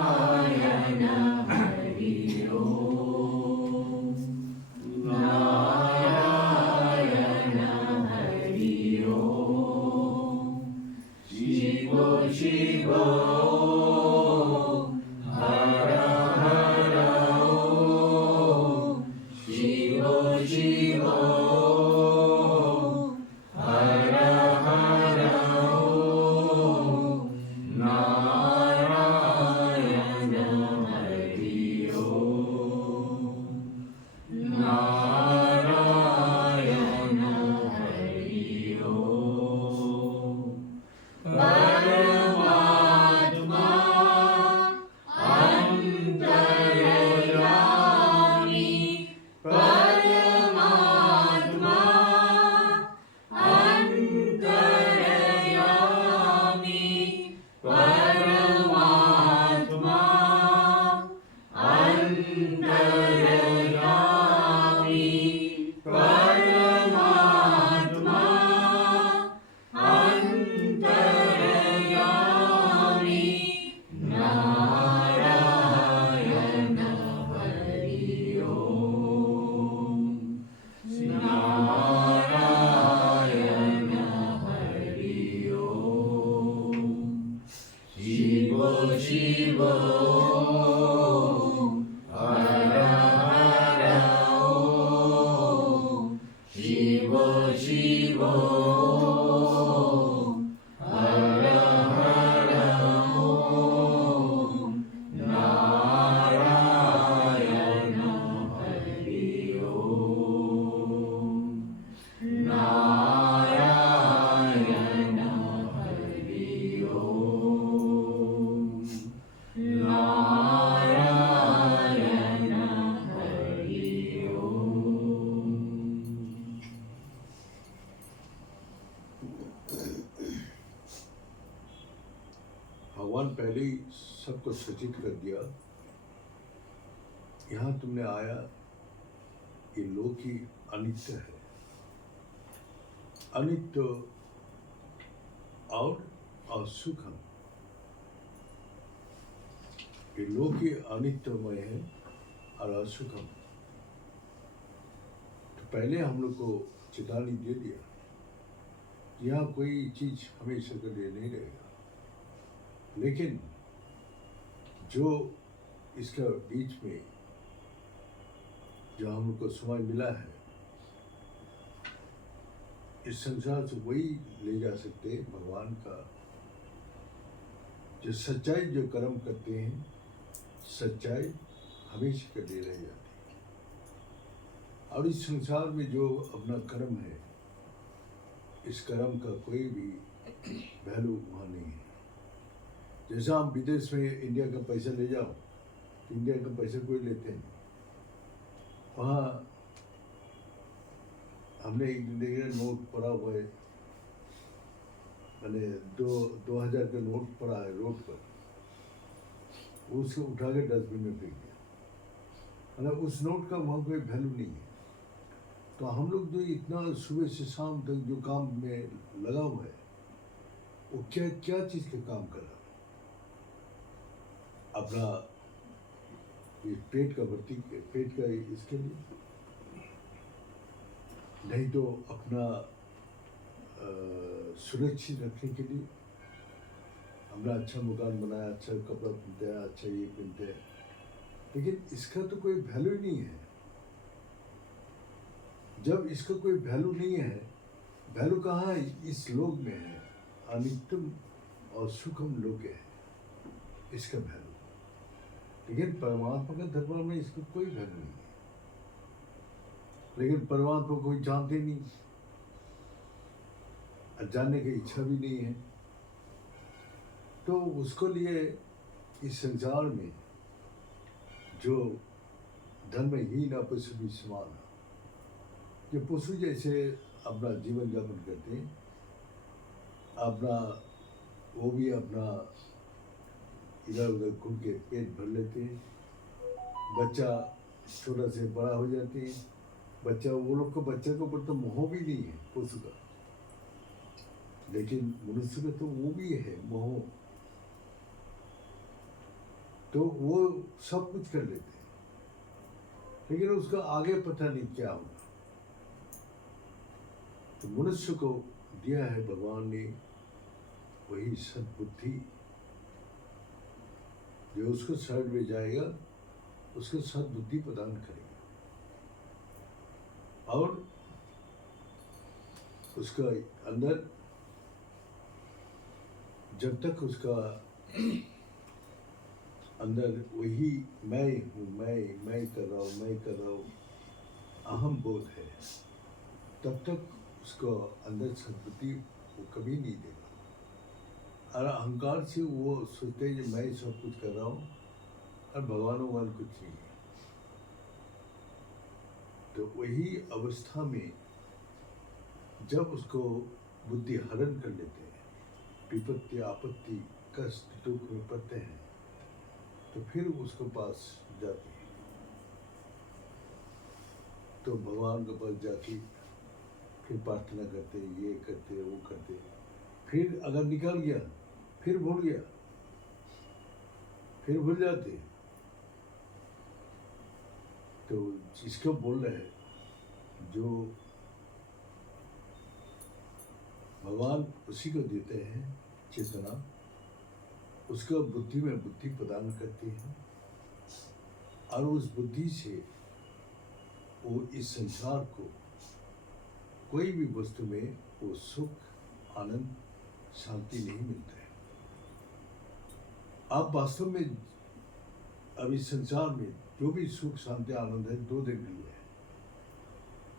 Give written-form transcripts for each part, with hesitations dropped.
नारायण हरि ओम नारायण हरि ओम शिव शिव हर हर ओम शिव शिव हर हर ओम नारायण हरि ओम नारायण हरि ओम परमात्मा अंतर्यामी परमात्मा अंतर्यामी परमात्मा अंतर्यामी परमात्मा अंतर्यामी नारायण हरि ओम नारायण हरि ओम शिव शिव हर हर ओम शिव शिव हर हर ओम नारायण हरि ओम नारायण हरि ओम नारायण हरि ओम। भगवान पहले ही सबको सूचित कर दिया, यहाँ तुमने आया, ये लोक ही अनित्य है, अनित्य और असुखम। ये लोक ही अनित्यमय है और असुखम। तो पहले हम लोग को चेतावनी दे दिया, यहाँ कोई चीज हमेशा के लिए नहीं रहेगा, लेकिन जो इसका बीच में जो हम लोग को समय मिला है, इस संसार से वही ले जा सकते हैं भगवान का जो सच्चाई, जो कर्म करते हैं, सच्चाई हमेशा के लिए रह जाती है। और इस संसार में जो अपना कर्म है, इस कर्म का कोई भी वैल्यू वहाँ नहीं है। जैसा हम विदेश में इंडिया का पैसा ले जाओ, इंडिया का पैसा कोई लेते नहीं। वहाँ हमने एक देखा नोट पड़ा हुआ है, मैंने 2000 का नोट पड़ा है रोड पर, उसको उठा के डस्टबिन में फेंक दिया। मतलब उस नोट का वहाँ कोई वैल्यू नहीं है। तो हम लोग जो इतना सुबह से शाम तक जो काम में लगा हुआ है, वो क्या क्या चीज़ का काम कर रहा है? अपना ये पेट का भर्ती, पेट का इसके लिए, नहीं तो अपना सुरक्षित रखने के लिए। हमने अच्छा मकान बनाया, अच्छा कपड़ा पहनते हैं, अच्छा ये पहनते हैं, लेकिन इसका तो कोई वैल्यू नहीं है। जब इसका कोई वैल्यू नहीं है, वैल्यू कहाँ है? इस लोक में है, अनित्यम और सुखम लोक है इसका वैल्यू। लेकिन परमात्मा के दरबार में इसका कोई वैल्यू नहीं है। लेकिन परमात्मा को कोई जानते नहीं, जानने की इच्छा भी नहीं है। तो उसको लिए इस संसार में जो धर्महीन पशु भी समान है, जो पशु जैसे अपना जीवन यापन करते हैं, अपना वो भी अपना इधर उधर घूम के पेट भर लेते हैं। बच्चा छोटा से बड़ा हो जाते हैं, बच्चा वो लोग को बच्चे के ऊपर तो मोह भी नहीं है पशु का, लेकिन मनुष्य का तो वो भी है मोह। तो वो सब कुछ कर लेते हैं, लेकिन उसका आगे पता नहीं क्या होगा। तो मनुष्य को दिया है भगवान ने वही सद्बुद्धि, जो उसको शरण में जाएगा उसको सद्बुद्धि प्रदान करेगा, और उसका अंदर जब तक उसका अंदर वही मैं हूँ, मैं कर रहा हूँ अहम बोध है, तब तक उसको अंदर सद्बुद्धि वो कभी नहीं देगा। और अहंकार से वो सोचते हैं कि मैं सब कुछ कर रहा हूँ और भगवान कुछ नहीं है। तो वही अवस्था में जब उसको बुद्धि हरण कर लेते हैं, विपत्ति आपत्ति कष्ट दुख में पड़ते हैं, तो फिर उसको पास जाते हैं। तो भगवान के पास जाके फिर प्रार्थना करते, ये करते वो करते, फिर अगर निकल गया फिर भूल गया, फिर भूल जाते। तो जिसको बोल रहे हैं, जो भगवान उसी को देते हैं चेतना, उसको बुद्धि में बुद्धि प्रदान करते हैं, और उस बुद्धि से वो इस संसार को कोई भी वस्तु में वो सुख आनंद शांति नहीं मिलता है। आप वास्तव में अभी संसार में जो भी सुख शांति आनंद है 2 दिन के लिए है,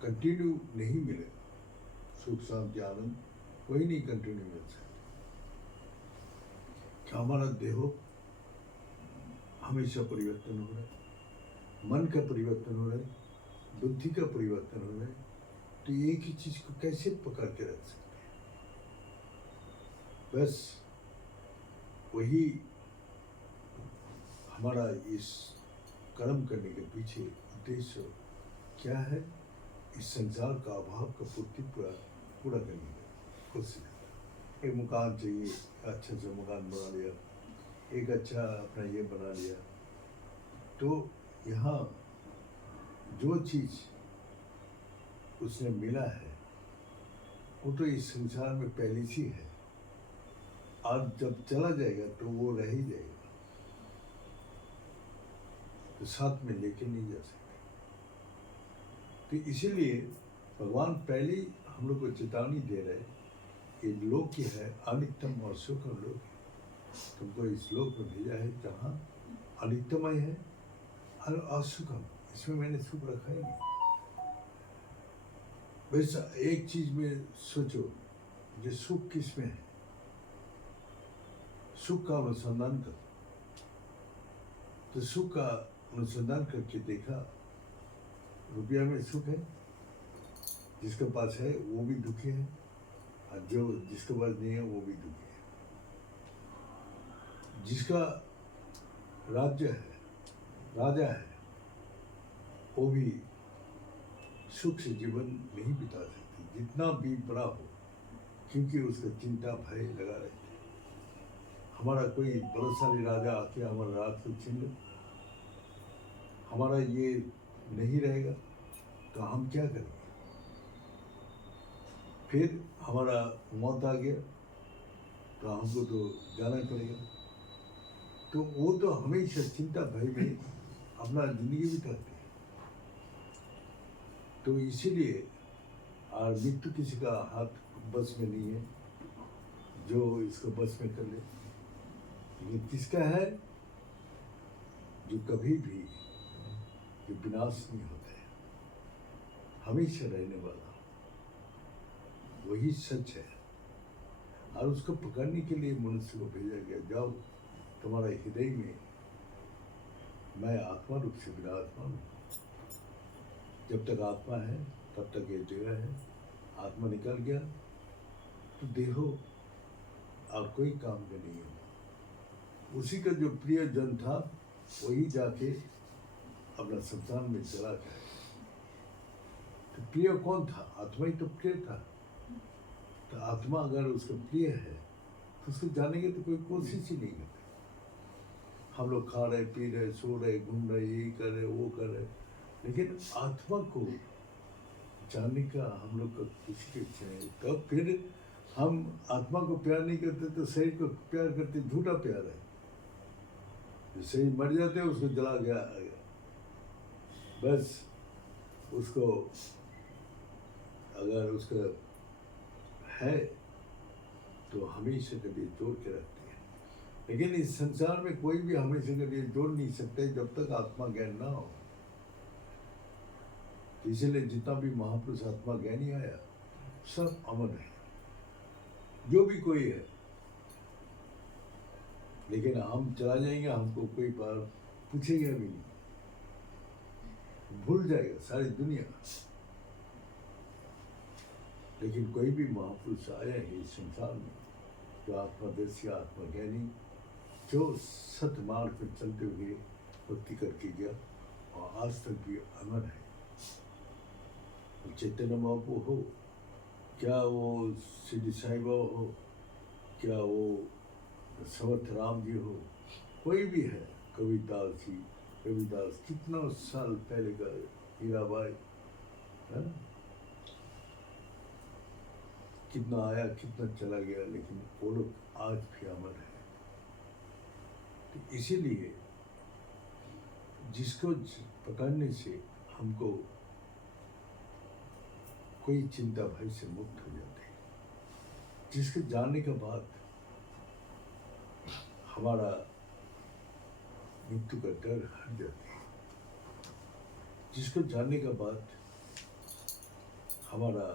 कंटिन्यू नहीं मिलेगा। सुख शांति आनंद कोई नहीं कंटिन्यू मिल सकता। क्या हमारा देह हमेशा परिवर्तन हो रहा है, मन का परिवर्तन हो रहा है, बुद्धि का परिवर्तन हो रहा है, तो एक ही चीज को कैसे पकड़ के रख सकते हैं? बस वही हमारा इस कर्म करने के पीछे उद्देश्य क्या है? इस संसार का अभाव का पूर्ति पूरा करने का कोशिश। एक मकान चाहिए, अच्छा सा मकान बना लिया, एक अच्छा अपना ये बना लिया, तो यहाँ जो चीज़ उसने मिला है वो तो इस संसार में पहले से है, और जब चला जाएगा तो वो रह ही जाएगा, तो साथ में लेके नहीं जा सकते। तो इसीलिए भगवान पहले ही हम लोग को चेतावनी दे रहे हैं कि लोक की है अनित्यम और सुखम लोक है। तुमको इस लोक में भेजा है जहाँ अनित्यमय है और असुखम, इसमें मैंने सुख रखा ही नहीं। वैसा एक चीज में सोचो, जो सुख किस में है? सुख का अनुसंधान कर, तो सुख का अनुसंधान करके देखा, रुपया में सुख है, जिसके पास है वो भी दुखी है, और जो जिसके पास नहीं है वो भी दुखी है। जिसका राज्य है, राजा है, वो भी सुख से जीवन नहीं बिता सकते, जितना भी बड़ा हो, क्योंकि उसका चिंता भय लगा रहता है। हमारा कोई बलशाली राजा आके हमारा राज को छीन ले, हमारा ये नहीं रहेगा तो हम क्या करेंगे? फिर हमारा मौत आ गया तो हमको तो जाना पड़ेगा। तो वो तो हमेशा चिंता भय में अपना जिंदगी बिताते हैं। तो इसीलिए और मृत्यु किसी का हाथ बस में नहीं है जो इसको बस में कर ले। ये किसका है? जो कभी भी जो विनाश नहीं होता है, हमेशा रहने वाला, वही सच है। और उसको पकड़ने के लिए मनुष्य को भेजा गया, जाओ तुम्हारा हृदय में मैं आत्मा रूप से विराजमान हूँ। जब तक आत्मा है तब तक ये देह है, आत्मा निकल गया तो देहो और कोई काम का नहीं हो। उसी का जो प्रिय जन था वही जाके अपना संतान में चला गया। तो प्रिय कौन था? आत्मा ही तो प्रिय था। तो आत्मा अगर उसका प्रिय है तो उसको जानेंगे तो कोई कोशिश ही नहीं करता। हम लोग खा रहे, पी रहे, सो रहे, घूम रहे, यही कर रहे, वो कर रहे, लेकिन आत्मा को जानने का हम लोग का किसी की इच्छा नहीं। तब फिर हम आत्मा को प्यार नहीं करते तो शरीर को प्यार करते, झूठा प्यार है। जो शरीर मर जाते हैं उसको जला गया, बस उसको अगर उसका है तो हमेशा के लिए जोड़ के रखते हैं। लेकिन इस संसार में कोई भी हमेशा के लिए जोड़ नहीं सकते जब तक आत्मा ज्ञान ना हो। इसलिए जितना भी महापुरुष आत्मा ज्ञानी आया सब अमर है, जो भी कोई है। लेकिन हम चला जाएंगे, हमको कोई बार पूछेगा भी नहीं, भूल जाएगा सारी दुनिया। लेकिन कोई भी महापुरुष आया है इस संसार में जो आत्मदर्शी, आत्मज्ञानी, जो सत्य मार्ग पर चलते हुए भक्ति करके गया और आज तक भी अमर है। चैतन्य महाप्रभु हो, क्या वो श्री साईं बाबा हो, क्या वो समर्थ राम जी हो, कोई भी है, कबीरदास जी, कबीरदास कितना साल पहले का, हीराबाई है ना, कितना आया कितना चला गया, लेकिन वो लोग आज भी अमर है। तो इसीलिए जिसको पकड़ने से हमको कोई चिंता भय से मुक्त हो जाते हैं, जिसके जानने के बाद हमारा मृत्यु का डर हट जाता है, जिसको जानने के बाद हमारा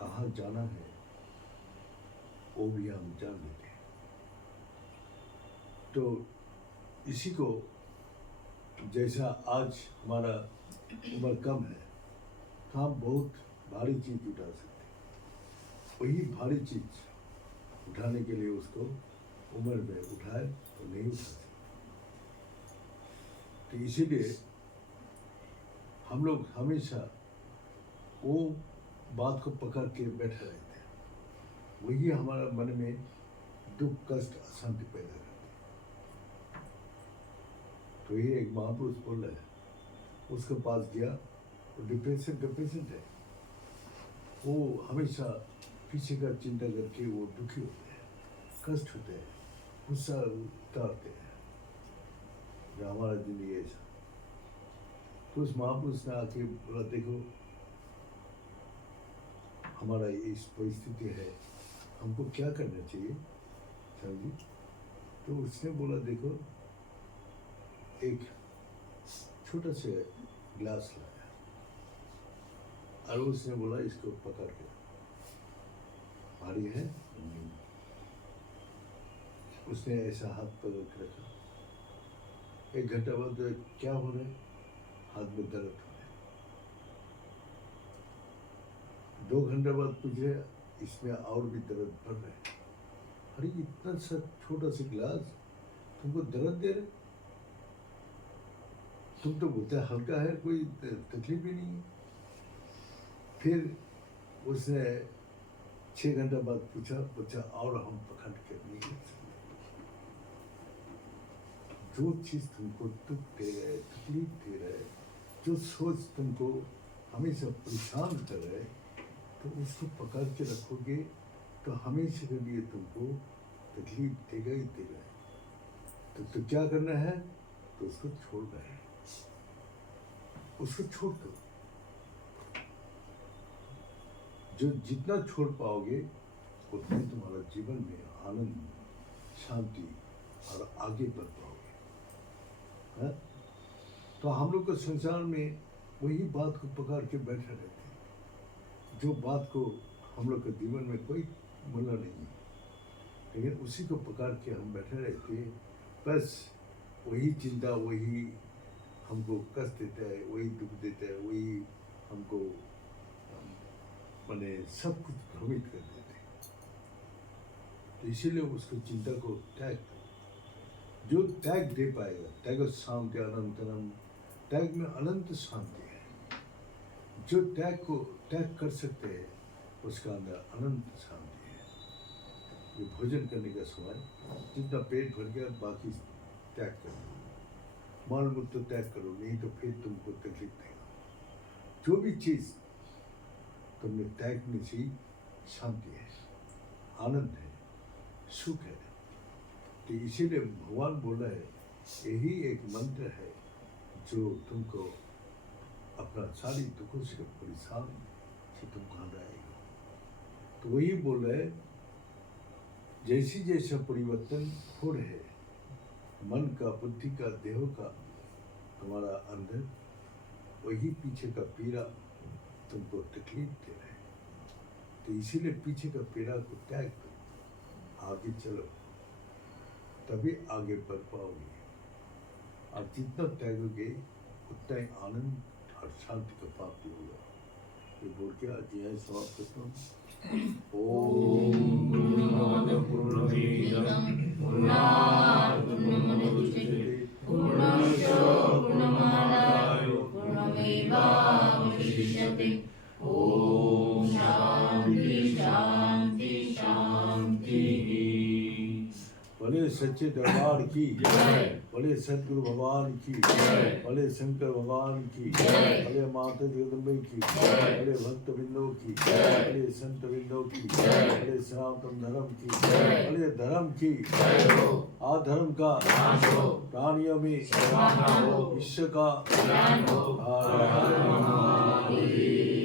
कहाँ जाना है वो भी हम जान लेते हैं। तो इसी को, जैसा आज हमारा उम्र कम है तो हम बहुत भारी चीज उठा सकते हैं, वही भारी चीज उठाने के लिए उसको उम्र में उठाए तो नहीं उठा सकते। तो इसीलिए हम लोग हमेशा वो बात को पकड़ के बैठे रहते हैं, वही हमारा मन में दुख, कष्ट, अशांति पैदा करते हैं। तो ये एक महापुरुष बोल रहा है, उसके पास गया, वो डिप्रेशन का पेशेंट है, वो हमेशा किसी का चिंता करके वो दुखी होते हैं, कष्ट होते हैं, गुस्सा उतारते हैं, जो हमारा जिंदगी ऐसा। तो उस महापुरुष ने आके बोला, देखो हमारा इस परिस्थिति है, हमको क्या करना चाहिए सर जी? तो उसने बोला, देखो एक छोटा सा गिलास लाया और उसने बोला इसको पकड़ के, भारी है, उसने ऐसा हाथ पकड़ के रखा। 1 घंटा बाद क्या हो रहा है, हाथ में दर्द हो रहा है। 2 घंटे बाद पूछे, इसमें और भी दर्द बढ़ रहा है। अरे इतना सा छोटा सा गिलास तुमको दर्द दे रहे, तुम तो बोलते हल्का है, कोई तकलीफ ही नहीं है। फिर उसने 6 घंटा बाद पूछा, और हम पकड़ के नहीं कर सकते। जो चीज तुमको दुख दे रहे, तकलीफ दे रहे, जो सोच तुमको हमेशा परेशान कर रहे, तो उसको पकड़ के रखोगे तो हमेशा के लिए तुमको तकलीफ देगा ही देगा। तो क्या करना है, तो उसको छोड़ना है, उसको छोड़ दो। जो जितना छोड़ पाओगे उतना ही तुम्हारा जीवन में आनंद, शांति और आगे बढ़ पाओगे, है? तो हम लोग को संसार में वही बात को पकड़ के बैठे रहते हैं, जो बात को हम लोग के जीवन में कोई मूल्य नहीं है, लेकिन उसी को पकड़ के हम बैठे रहते हैं। बस वही चिंता, वही हमको कष्ट देता है, वही दुख देता है, वही हमको माने सब कुछ भ्रमित कर देते हैं। तो इसीलिए उसको चिंता को त्याग करो। जो त्याग दे पाएगा, त्याग शांति अनंतरम, त्याग में अनंत शांति है। जो त्याग को त्याग कर सकते हैं उसका अंदर अनंत शांति है। ये भोजन करने का समय जितना पेट भर गया बाकी त्याग कर दो। मन मुक्त तय करो, नहीं तो फिर तुमको तकलीफ देगा। जो भी चीज तुमने तय करनी चाहिए, शांति है, आनंद है, सुख है। तो इसीलिए भगवान बोला है, यही एक मंत्र है जो तुमको अपना सारी दुखों से, परेशान से तुमको हटाएगा। तो वही बोल रहे, जैसी जैसा परिवर्तन हो रहे मन का, बुद्धि का, देह का, तुम्हारा अंदर, वही पीछे का पीड़ा तुमको तकलीफ दे रहे। तो इसीलिए पीछे का पीड़ा को त्याग करो, आगे चलो, तभी आगे बढ़ पाओगे। और जितना त्यागोगे उतना ही आनंद और शांति का प्राप्ति होगा। ये बोल के आज यह समाप्त करता हूँ। ओम पूर्णमद पूर्णमिदं पूर्णात् पूर्णमुदच्यते पूर्णस्य पूर्णमादाय पूर्णमेवावशिष्यते। ओम शांति शांति शांति। भले सच्चे दरबार की जय, भले सदगुरु भगवान की जय, भले शंकर भगवान की जय, भले माता जगदम्बे की जय, भले भक्त बिंदु की जय, भले संत बिंदु की जय, भले सनातन धर्म की जय, भले धर्म की जय हो, अधर्म का नाश हो, प्राणियों में समाधान हो, विश्व का कल्याण हो। हर हर महादेव।